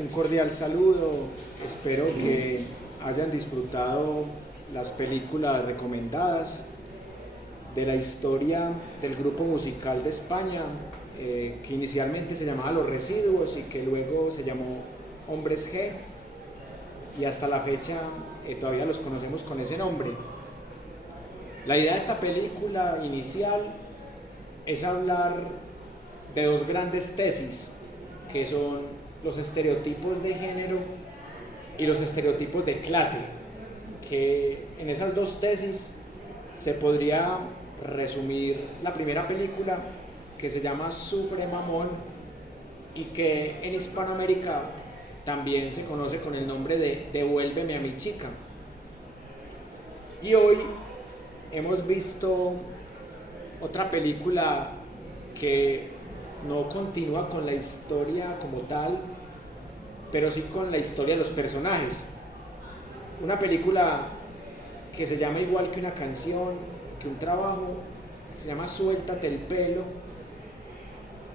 Un cordial saludo, espero que hayan disfrutado las películas recomendadas de la historia del grupo musical de España, que inicialmente se llamaba Los Residuos y que luego se llamó Hombres G, y hasta la fecha todavía los conocemos con ese nombre. La idea de esta película inicial es hablar de dos grandes tesis, que son los estereotipos de género y los estereotipos de clase, que en esas dos tesis se podría resumir la primera película, que se llama Sufre Mamón y que en Hispanoamérica también se conoce con el nombre de Devuélveme a mi chica. Y hoy hemos visto otra película que no continúa con la historia como tal, pero sí con la historia de los personajes. Una película que se llama igual que una canción, que un trabajo, que se llama Suéltate el pelo,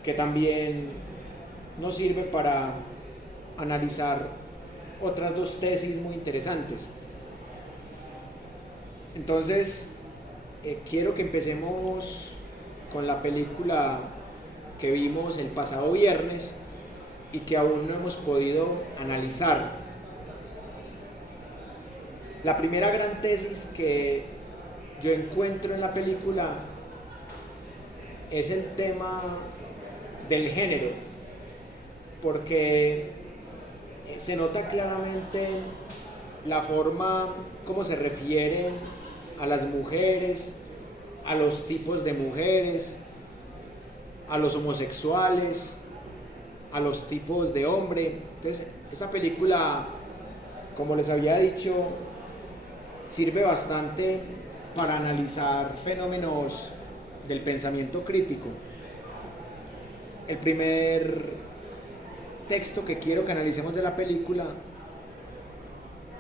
que también nos sirve para analizar otras dos tesis muy interesantes. Entonces, quiero que empecemos con la película que vimos el pasado viernes y que aún no hemos podido analizar. La primera gran tesis que yo encuentro en la película es el tema del género, porque se nota claramente la forma como se refieren a las mujeres, a los tipos de mujeres, a los homosexuales, a los tipos de hombre. Entonces, esa película, como les había dicho, sirve bastante para analizar fenómenos del pensamiento crítico. El primer texto que quiero que analicemos de la película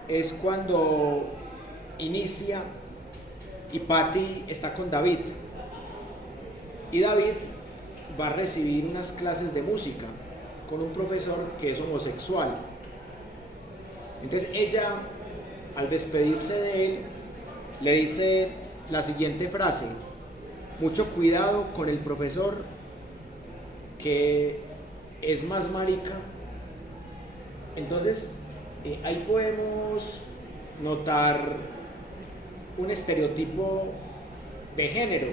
es cuando inicia y Patty está con David, y David va a recibir unas clases de música con un profesor que es homosexual. Entonces ella, al despedirse de él, le dice la siguiente frase: mucho cuidado con el profesor, que es más marica. Entonces ahí podemos notar un estereotipo de género,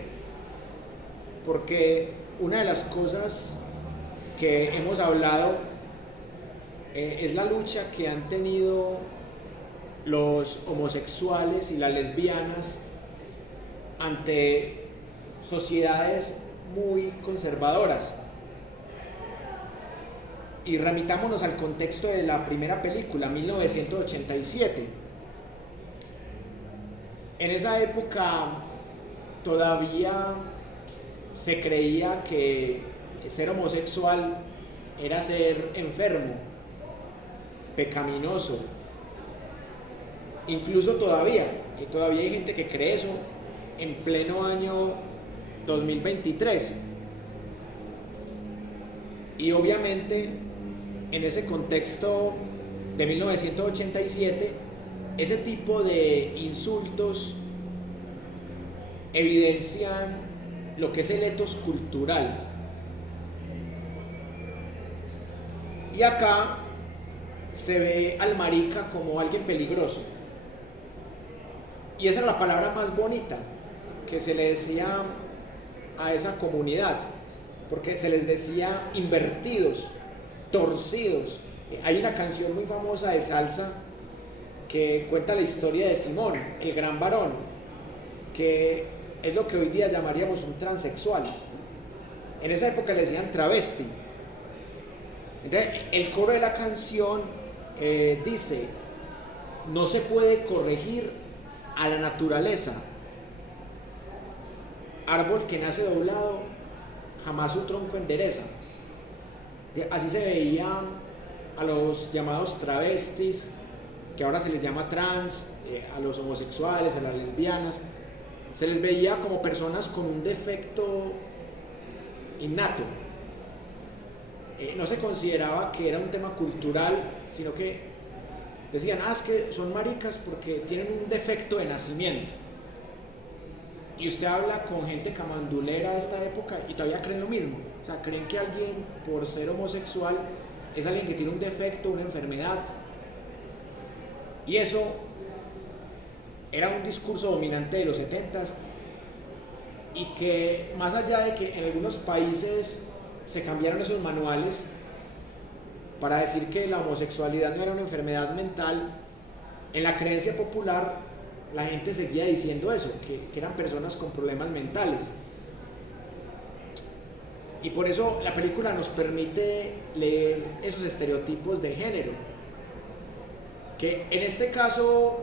porque una de las cosas que hemos hablado es la lucha que han tenido los homosexuales y las lesbianas ante sociedades muy conservadoras. Y remitámonos al contexto de la primera película, 1987. En esa época todavía se creía que ser homosexual era ser enfermo, pecaminoso. Incluso todavía hay gente que cree eso en pleno año 2023. Y obviamente en ese contexto de 1987, ese tipo de insultos evidencian lo que es el etos cultural. Y acá se ve al marica como alguien peligroso. Y esa es la palabra más bonita que se le decía a esa comunidad, porque se les decía invertidos, torcidos. Hay una canción muy famosa de salsa que cuenta la historia de Simón, el gran varón, que es lo que hoy día llamaríamos un transexual. En esa época le decían travesti. Entonces, el coro de la canción dice: no se puede corregir a la naturaleza, árbol que nace doblado jamás su tronco endereza. Así se veía a los llamados travestis, que ahora se les llama trans, a los homosexuales, a las lesbianas. Se les veía como personas con un defecto innato. no se consideraba que era un tema cultural, sino que decían, es que son maricas porque tienen un defecto de nacimiento. Y usted habla con gente camandulera de esta época y todavía creen lo mismo. O sea, creen que alguien por ser homosexual es alguien que tiene un defecto, una enfermedad. Y eso era un discurso dominante de los 70s, y que más allá de que en algunos países se cambiaron esos manuales para decir que la homosexualidad no era una enfermedad mental, en la creencia popular la gente seguía diciendo eso, que eran personas con problemas mentales. Y por eso la película nos permite leer esos estereotipos de género, que en este caso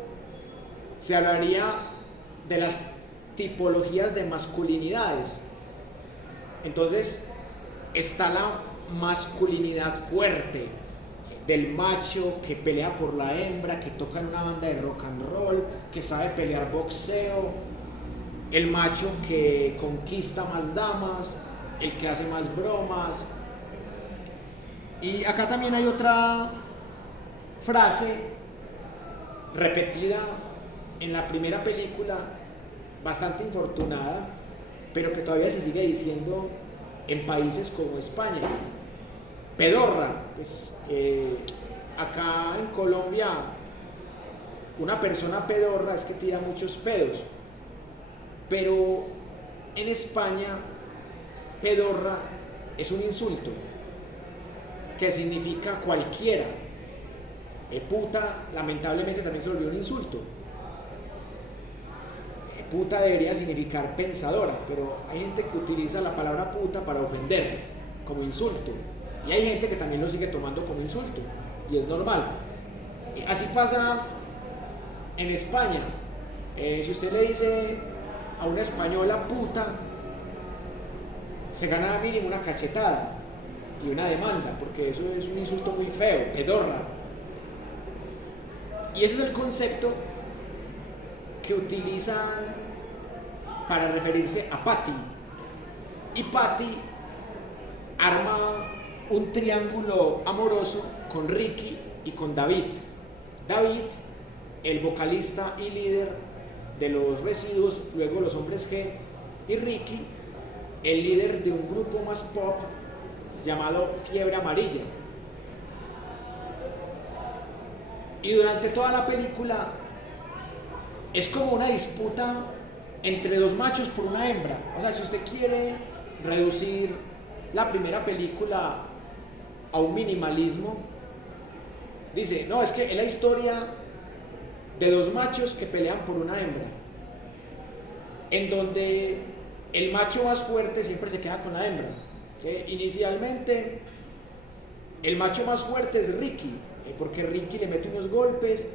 se hablaría de las tipologías de masculinidades. Entonces está la masculinidad fuerte del macho que pelea por la hembra, que toca en una banda de rock and roll, que sabe pelear boxeo, el macho que conquista más damas, el que hace más bromas. Y acá también hay otra frase repetida en la primera película, bastante infortunada, pero que todavía se sigue diciendo en países como España: pedorra. Pues, acá en Colombia, una persona pedorra es que tira muchos pedos, pero en España pedorra es un insulto que significa cualquiera. Puta lamentablemente también se volvió un insulto. Puta debería significar pensadora, pero hay gente que utiliza la palabra puta para ofender, como insulto, y hay gente que también lo sigue tomando como insulto, y es normal. Así pasa en España. Si usted le dice a una española puta, se gana mínimo una cachetada y una demanda, porque eso es un insulto muy feo, pedorra. Y ese es el concepto que utilizan para referirse a Patty. Y Patty arma un triángulo amoroso con Ricky y con David. David, el vocalista y líder de Los Residuos, luego Los Hombres G, y Ricky, el líder de un grupo más pop llamado Fiebre Amarilla. Y durante toda la película es como una disputa entre dos machos por una hembra. O sea, si usted quiere reducir la primera película a un minimalismo, dice, no, es que es la historia de dos machos que pelean por una hembra, en donde el macho más fuerte siempre se queda con la hembra. Inicialmente el macho más fuerte es Ricky, porque Ricky le mete unos golpes.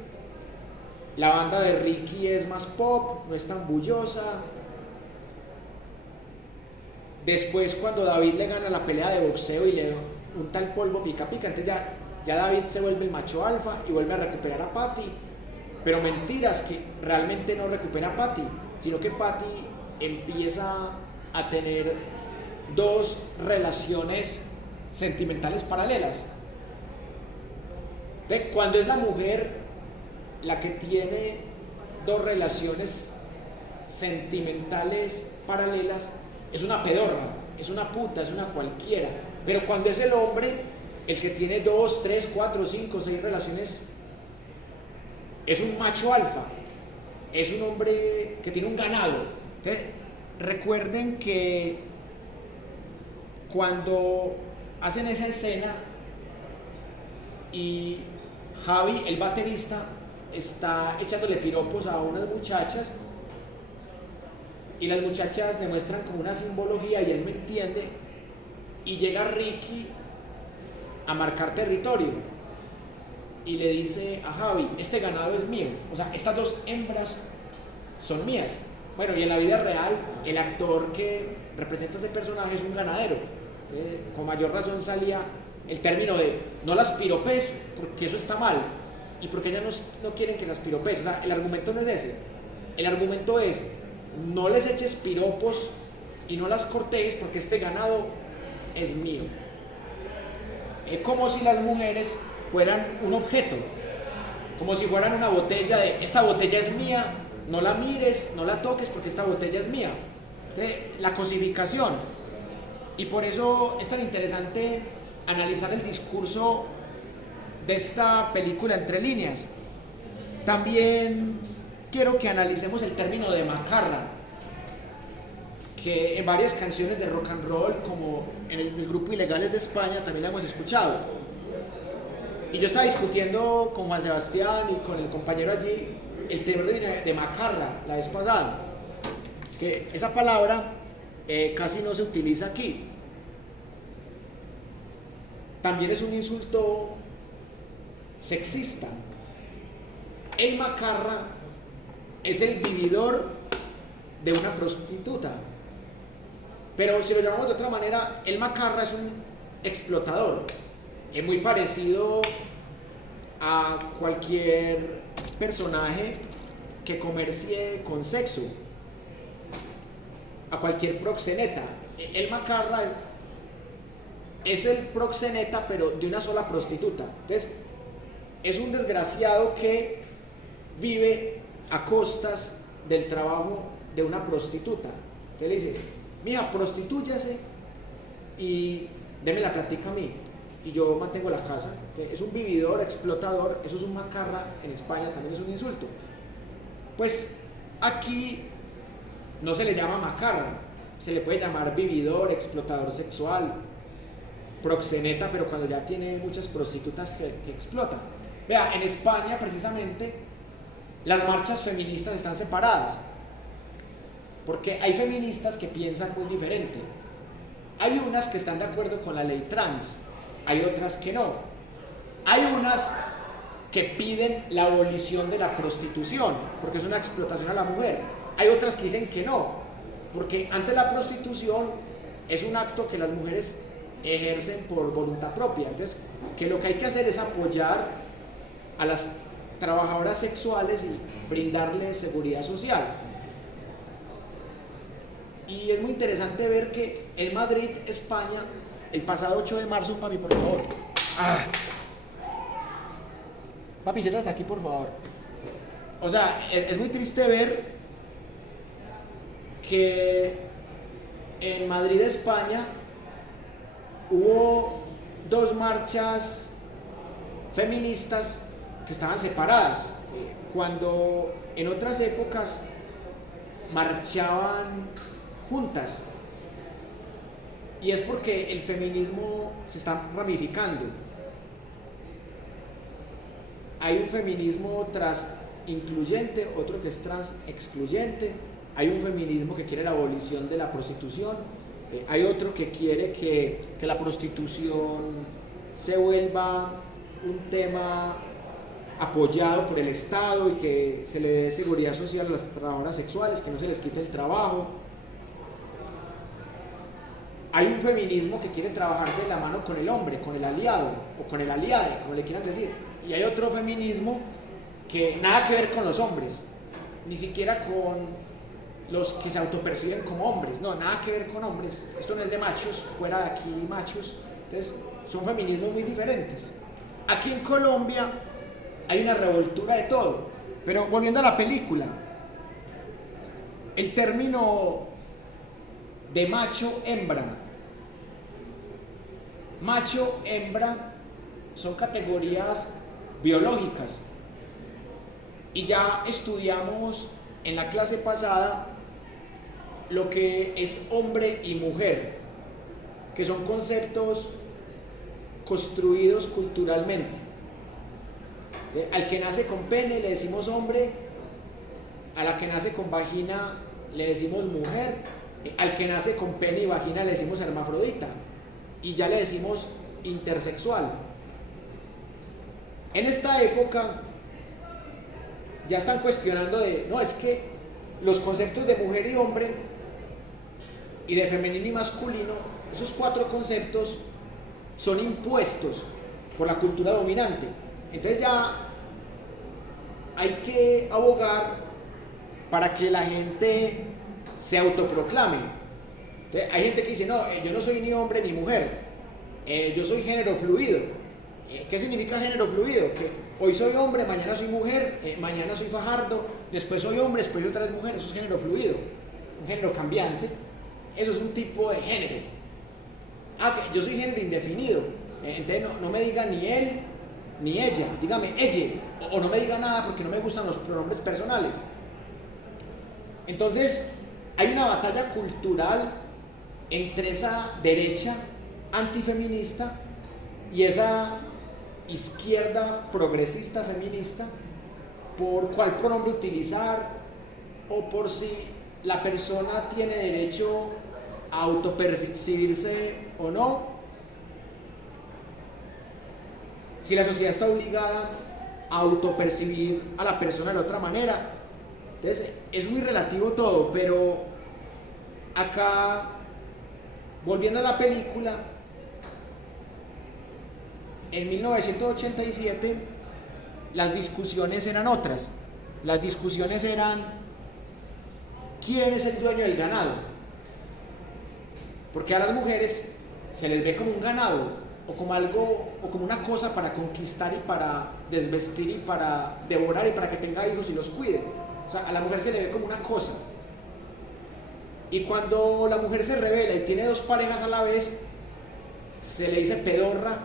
La banda de Ricky es más pop, no es tan bullosa. Después, cuando David le gana la pelea de boxeo y le unta el polvo pica pica, entonces ya David se vuelve el macho alfa y vuelve a recuperar a Patty. Pero mentiras, que realmente no recupera a Patty, sino que Patty empieza a tener dos relaciones sentimentales paralelas. Entonces, cuando es la mujer la que tiene dos relaciones sentimentales paralelas, es una pedorra, es una puta, es una cualquiera. Pero cuando es el hombre el que tiene 2, 3, 4, 5, 6 relaciones, es un macho alfa, es un hombre que tiene un ganado. Entonces, recuerden que cuando hacen esa escena y Javi, el baterista, está echándole piropos a unas muchachas y las muchachas le muestran como una simbología y él me entiende, y llega Ricky a marcar territorio y le dice a Javi, este ganado es mío, o sea, estas dos hembras son mías. Bueno, y en la vida real el actor que representa ese personaje es un ganadero. Entonces, con mayor razón salía el término de no las piropes, porque eso está mal, y porque ellas no quieren que las piropes. O sea, el argumento no es ese. El argumento es, no les eches piropos y no las cortejes porque este ganado es mío. como si las mujeres fueran un objeto, como si fueran una botella de esta botella es mía, no la mires, no la toques porque esta botella es mía. Entonces, la cosificación. Y por eso es tan interesante analizar el discurso de esta película entre líneas. También quiero que analicemos el término de macarra, que en varias canciones de rock and roll, como en el grupo Ilegales de España, también la hemos escuchado. Y yo estaba discutiendo con Juan Sebastián y con el compañero allí el tema de macarra la vez pasada, que esa palabra casi no se utiliza aquí. También es un insulto sexista. El macarra es el vividor de una prostituta. Pero si lo llamamos de otra manera, el macarra es un explotador. Es muy parecido a cualquier personaje que comercie con sexo, a cualquier proxeneta. El macarra es el proxeneta, pero de una sola prostituta. Entonces, es un desgraciado que vive a costas del trabajo de una prostituta. Entonces le dice, mija, prostitúyase y deme la platica a mí y yo mantengo la casa. Es un vividor, explotador, eso es un macarra. En España también es un insulto. Pues aquí no se le llama macarra, se le puede llamar vividor, explotador sexual, proxeneta, pero cuando ya tiene muchas prostitutas que explotan. Vea, en España precisamente las marchas feministas están separadas, porque hay feministas que piensan muy diferente. Hay unas que están de acuerdo con la ley trans, hay otras que no. Hay unas que piden la abolición de la prostitución, porque es una explotación a la mujer. Hay otras que dicen que no, porque antes la prostitución es un acto que las mujeres ejercen por voluntad propia. Entonces, que lo que hay que hacer es apoyar a las trabajadoras sexuales y brindarles seguridad social. Y es muy interesante ver que en Madrid, España, el pasado 8 de marzo, papi, por favor. Papi, siéntate aquí, por favor. O sea, es muy triste ver que en Madrid, España, hubo 2 marchas feministas que estaban separadas, cuando en otras épocas marchaban juntas. Y es porque el feminismo se está ramificando. Hay un feminismo trans incluyente, otro que es trans excluyente. Hay un feminismo que quiere la abolición de la prostitución. Hay otro que quiere que la prostitución se vuelva un tema apoyado por el Estado y que se le dé seguridad social a las trabajadoras sexuales, que no se les quite el trabajo. Hay un feminismo que quiere trabajar de la mano con el hombre, con el aliado o con el aliade, como le quieran decir. Y hay otro feminismo que nada que ver con los hombres, ni siquiera con los que se autoperciben como hombres, no, nada que ver con hombres. Esto no es de machos, fuera de aquí machos. Entonces, son feminismos muy diferentes. Aquí en Colombia hay una revoltura de todo. Pero volviendo a la película, el término de macho, hembra, son categorías biológicas. Y ya estudiamos en la clase pasada lo que es hombre y mujer, que son conceptos construidos culturalmente. Al que nace con pene le decimos hombre, a la que nace con vagina le decimos mujer, al que nace con pene y vagina le decimos hermafrodita, y ya le decimos intersexual. En esta época ya están cuestionando no, es que los conceptos de mujer y hombre y de femenino y masculino, esos 4 conceptos son impuestos por la cultura dominante. Entonces ya hay que abogar para que la gente se autoproclame. Entonces, hay gente que dice, no, yo no soy ni hombre ni mujer, Yo soy género fluido. ¿Qué significa género fluido? Que hoy soy hombre, mañana soy mujer, mañana soy Fajardo, después soy hombre, después soy otra vez mujer. Eso es género fluido, un género cambiante. Eso es un tipo de género. Que yo soy género indefinido. Entonces no me diga ni él ni ella, dígame ella, o no me diga nada porque no me gustan los pronombres personales. Entonces hay una batalla cultural entre esa derecha antifeminista y esa izquierda progresista feminista por cuál pronombre utilizar, o por si la persona tiene derecho a autopercibirse o no, si la sociedad está obligada a autopercibir a la persona de otra manera. Entonces es muy relativo todo, pero acá, volviendo a la película, en 1987 las discusiones eran otras. Las discusiones eran quién es el dueño del ganado, porque a las mujeres se les ve como un ganado, o como algo, o como una cosa para conquistar y para desvestir y para devorar y para que tenga hijos y los cuide. O sea, a la mujer se le ve como una cosa. Y cuando la mujer se revela y tiene dos parejas a la vez, se le dice pedorra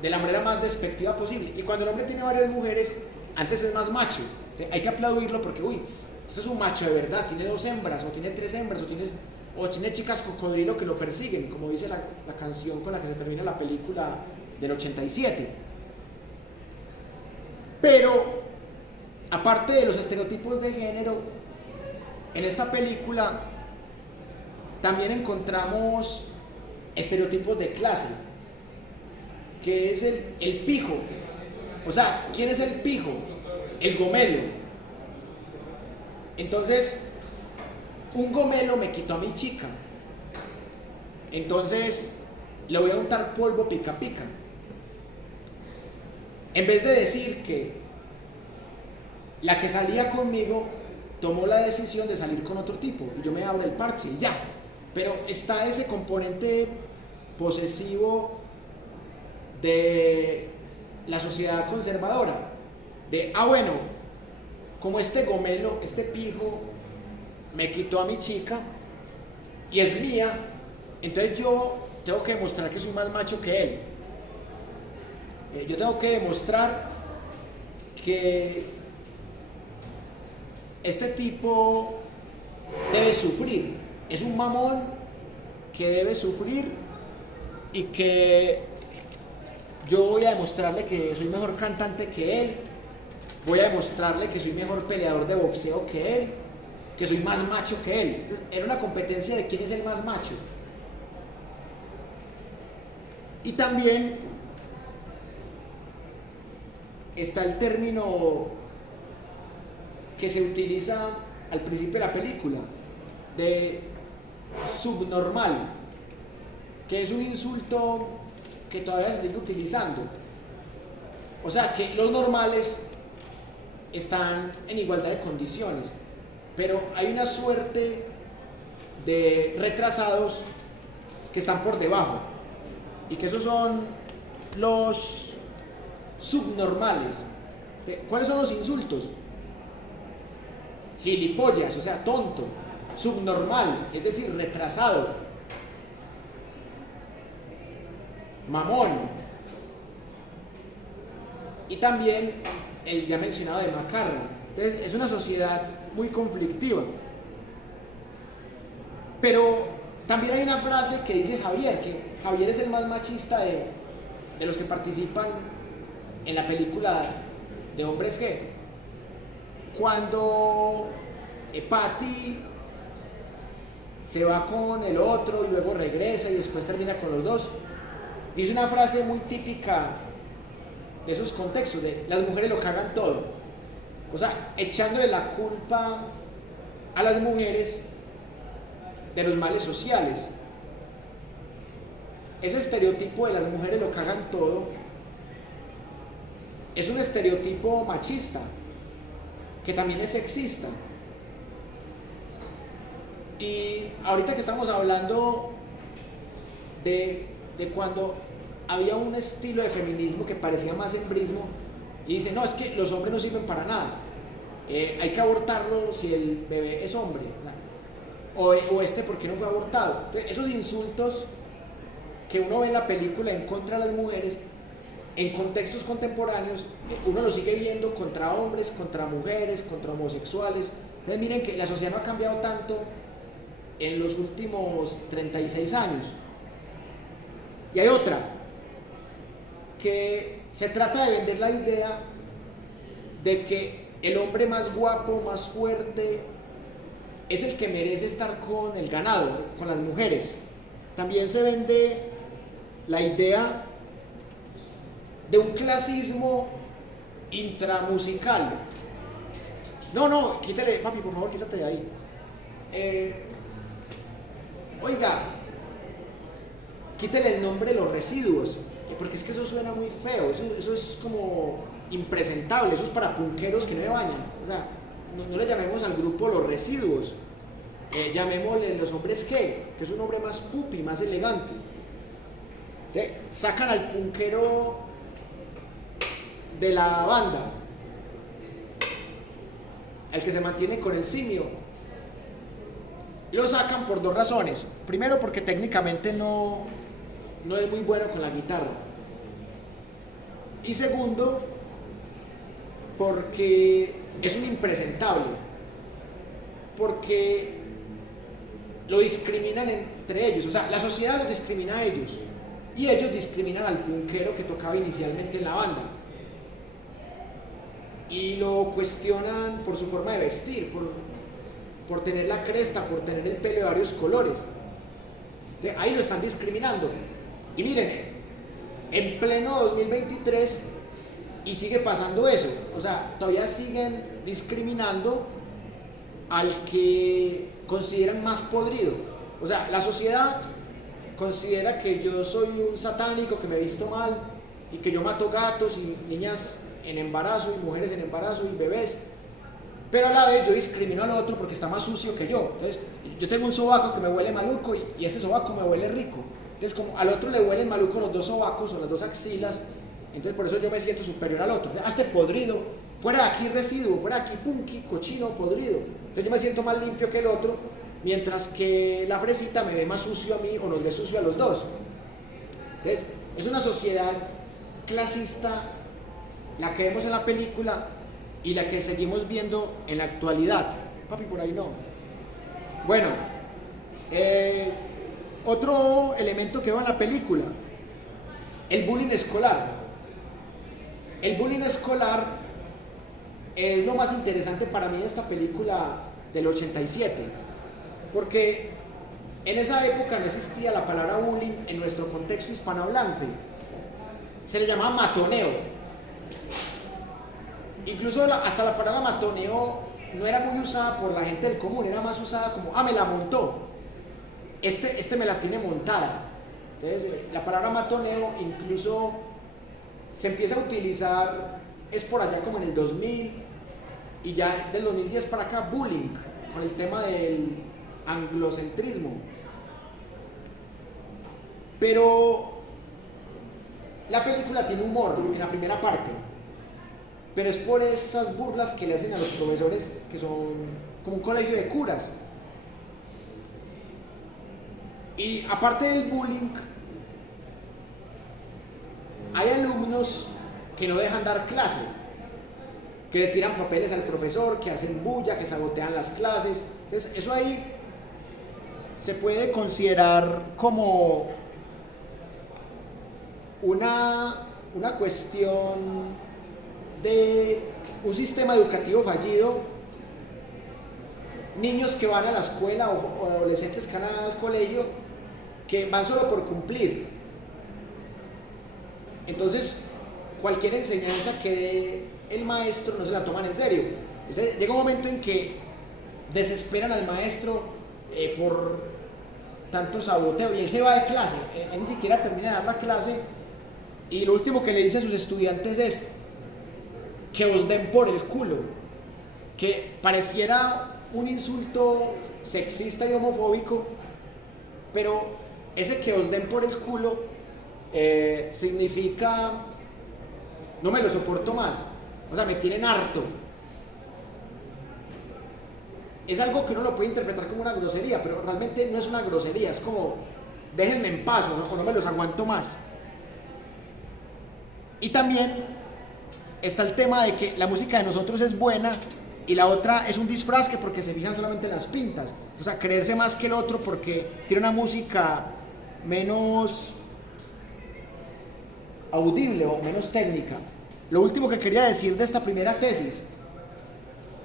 de la manera más despectiva posible. Y cuando el hombre tiene varias mujeres, antes es más macho. Hay que aplaudirlo porque, uy, ese es un macho de verdad, tiene dos hembras, o tiene tres hembras, o tiene chicas cocodrilo que lo persiguen, como dice la canción con la que se termina la película del 87. Pero, aparte de los estereotipos de género, en esta película también encontramos estereotipos de clase, que es el pijo. O sea, ¿quién es el pijo? El gomelo. Entonces, un gomelo me quitó a mi chica, entonces le voy a untar polvo pica pica. En vez de decir que la que salía conmigo tomó la decisión de salir con otro tipo y yo me abro el parche y ya. Pero está ese componente posesivo de la sociedad conservadora, de, bueno, como este gomelo, este pijo me quitó a mi chica y es mía, entonces yo tengo que demostrar que soy más macho que él. Yo tengo que demostrar que este tipo debe sufrir, es un mamón que debe sufrir, y que yo voy a demostrarle que soy mejor cantante que él, voy a demostrarle que soy mejor peleador de boxeo que él, que soy más macho que él. Entonces, era una competencia de quién es el más macho. Y también está el término que se utiliza al principio de la película, de subnormal, que es un insulto que todavía se sigue utilizando. O sea, que los normales están en igualdad de condiciones, pero hay una suerte de retrasados que están por debajo, y que esos son los subnormales. ¿Cuáles son los insultos? Gilipollas, o sea, tonto. Subnormal, es decir, retrasado. Mamón. Y también el ya mencionado de macarra. Entonces, es una sociedad muy conflictiva. Pero también hay una frase que dice Javier, que Javier es el más machista de los que participan en la película de Hombres G. Cuando Patty se va con el otro y luego regresa y después termina con los dos, dice una frase muy típica de esos contextos, de las mujeres lo cagan todo. O sea, echándole la culpa a las mujeres de los males sociales. Ese estereotipo de las mujeres lo cagan todo es un estereotipo machista, que también es sexista. Y ahorita que estamos hablando de cuando había un estilo de feminismo que parecía más hembrismo y dice, no, es que los hombres no sirven para nada, hay que abortarlo si el bebé es hombre, o este porque no fue abortado. Entonces, esos insultos que uno ve en la película en contra de las mujeres, en contextos contemporáneos, uno lo sigue viendo contra hombres, contra mujeres, contra homosexuales. Entonces miren que la sociedad no ha cambiado tanto en los últimos 36 años. Y hay otra, que se trata de vender la idea de que el hombre más guapo, más fuerte, es el que merece estar con el ganado, con las mujeres. También se vende la idea de un clasismo intramusical. No, quítale, papi, por favor, quítate de ahí. Oiga, quítale el nombre de los residuos, porque es que eso suena muy feo, eso es como impresentable, eso es para punqueros que no se bañan. O sea, no le llamemos al grupo los residuos, llamémosle los hombres que es un hombre más pupi, más elegante. Sacan al punquero de la banda, el que se mantiene con el simio, lo sacan por dos razones. Primero, porque técnicamente no es muy bueno con la guitarra, y segundo, porque es un impresentable, porque lo discriminan entre ellos. O sea, la sociedad los discrimina a ellos y ellos discriminan al punkero que tocaba inicialmente en la banda y lo cuestionan por su forma de vestir, por tener la cresta, por tener el pelo de varios colores. Ahí lo están discriminando. Y miren, en pleno 2023 y sigue pasando eso. O sea, todavía siguen discriminando al que consideran más podrido. O sea, la sociedad considera que yo soy un satánico, que me he visto mal y que yo mato gatos y niñas en embarazo y mujeres en embarazo y bebés, pero a la vez yo discrimino al otro porque está más sucio que yo. Entonces yo tengo un sobaco que me huele maluco y este sobaco me huele rico. Entonces como al otro le huelen maluco los dos sobacos o las dos axilas, entonces por eso yo me siento superior al otro. Hazte podrido, fuera de aquí residuo, fuera de aquí punky, cochino, podrido. Entonces yo me siento más limpio que el otro, mientras que la fresita me ve más sucio a mí o nos ve sucio a los dos. Entonces es una sociedad clasista la que vemos en la película y la que seguimos viendo en la actualidad. Papi, por ahí no. Bueno, otro elemento que veo en la película, el bullying escolar. El bullying escolar es lo más interesante para mí de esta película del 87, porque en esa época no existía la palabra bullying en nuestro contexto hispanohablante. Se le llamaba matoneo. Incluso hasta la palabra matoneo no era muy usada por la gente del común, era más usada como, me la montó, este me la tiene montada. Entonces la palabra matoneo incluso se empieza a utilizar, es por allá como en el 2000, y ya del 2010 para acá, bullying, con el tema del anglocentrismo. Pero la película tiene humor en la primera parte, pero es por esas burlas que le hacen a los profesores, que son como un colegio de curas. Y aparte del bullying, hay alumnos que no dejan dar clase, que le tiran papeles al profesor, que hacen bulla, que sabotean las clases. Entonces eso ahí se puede considerar como una cuestión de un sistema educativo fallido, niños que van a la escuela o adolescentes que van al colegio que van solo por cumplir. Entonces cualquier enseñanza que dé el maestro no se la toman en serio. Entonces llega un momento en que desesperan al maestro por tanto saboteo y él se va de clase, él ni siquiera termina de dar la clase y lo último que le dice a sus estudiantes es que os den por el culo, que pareciera un insulto sexista y homofóbico, pero ese que os den por el culo significa no me lo soporto más, o sea, me tienen harto. Es algo que uno lo puede interpretar como una grosería, pero realmente no es una grosería, es como déjenme en paz o no me los aguanto más. Y también está el tema de que la música de nosotros es buena y la otra es un disfraz que porque se fijan solamente en las pintas, o sea, creerse más que el otro porque tiene una música menos audible o menos técnica. Lo último que quería decir de esta primera tesis,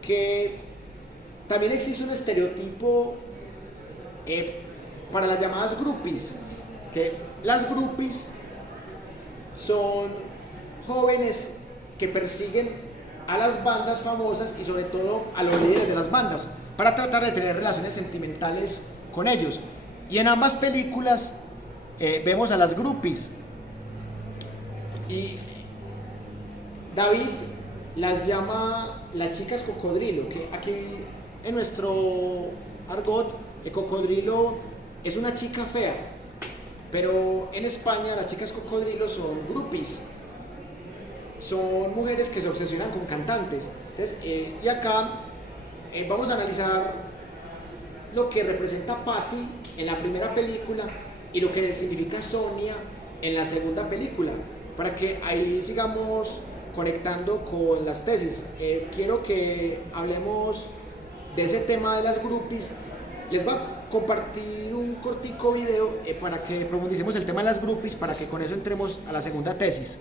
que también existe un estereotipo para las llamadas groupies, que las groupies son jóvenes que persiguen a las bandas famosas y sobre todo a los líderes de las bandas para tratar de tener relaciones sentimentales con ellos. Y en ambas películas vemos a las groupies. Y David las llama las chicas cocodrilo, que aquí en nuestro argot, el cocodrilo es una chica fea, pero en España las chicas cocodrilo son groupies, son mujeres que se obsesionan con cantantes. Entonces, y acá vamos a analizar lo que representa Patty en la primera película y lo que significa Sonia en la segunda película, para que ahí sigamos conectando con las tesis. Quiero que hablemos de ese tema de las groupies. Les voy a compartir un cortico video para que profundicemos el tema de las groupies, para que con eso entremos a la segunda tesis.